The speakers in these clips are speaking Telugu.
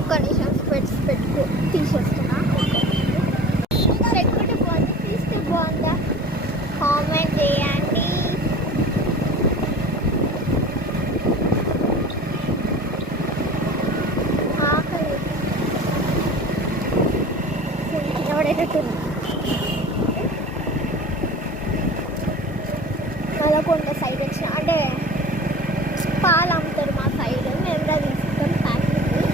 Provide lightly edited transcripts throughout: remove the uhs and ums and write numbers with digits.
ఒక్క నిమిషం స్పెట్స్ పెట్టుకో తీసేస్తున్నా. పెట్టుకుంటే బాగుంది, తీస్తే బాగుందా? కామెంట్ చేయండి. ఆకలి ఎవడేటట్టుంది. నల్లకొండ సైడ్ వచ్చిన అంటే పాలు అమ్ముతారు మా సైడ్, మేము కూడా తీసుకుంటాం ఫ్యాక్టరీ.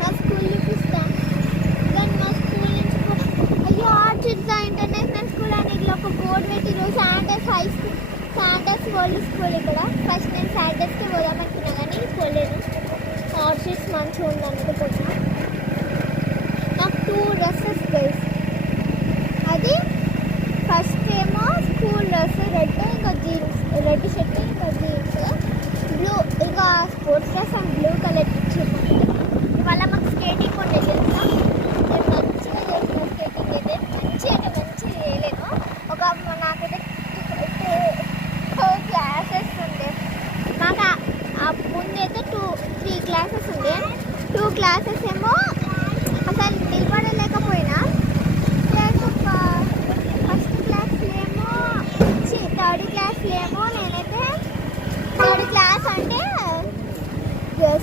మా స్కూల్ చూపిస్తాం కానీ మా స్కూల్ నుంచి అయ్యో ఆర్చిడ్స్ ఇంటర్నేషనల్ స్కూల్ అని ఇట్లా ఒక బోర్డు పెట్టి ఈరోజు Sanders high school, Sanders world school. ఇక్కడ ఫస్ట్ నేను శాండర్స్కి పోదామనుకున్నా కానీ పోలేదు. ఆర్చిడ్స్ మంచిగా ఉందనుకుంటున్నా. నాకు 2 డ్రెస్సెస్ తెలుసు. అది ఫస్ట్ ఏమో స్కూల్ డ్రెస్ రెడ్, ఇంకా జీన్స్, రెడ్ షర్ట్ ఇంకా జీన్స్, బ్లూ ఇంకా sports dress and blue colour ఇచ్చింది. ఇవాళ మాకు స్కేటింగ్ ఉండే తెలుసా. నేను మంచిగా చేసిన స్కేటింగ్ అయితే మంచిగా చేయలేను. ఒక నాకైతే 2 క్లాసెస్ ఉండే. నాకు ఆ ముందైతే 3 క్లాసెస్ ఉండే. 2 క్లాసెస్ ఏమో అసలు నిలబడలేకపోయినా. థర్డ్ క్లాస్లో ఏమో నేనైతే థర్డ్ క్లాస్ అంటే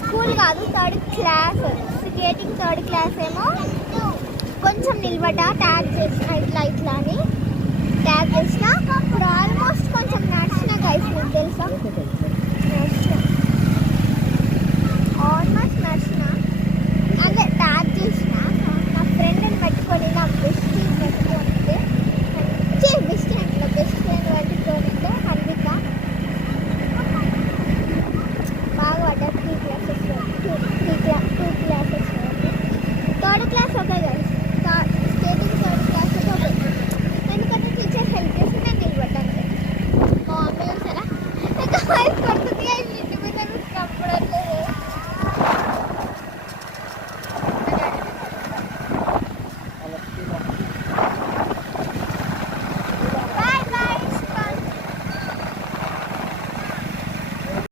స్కూల్ కాదు, third class skating. Third class ఏమో కొంచెం నిలబడ్డా, ట్యాగ్ చేసిన ఇట్లా అని ట్యాగ్ చేసిన. అప్పుడు ఆల్మోస్ట్ కొంచెం నడిచిన గైస్, మీకు తెలుసా.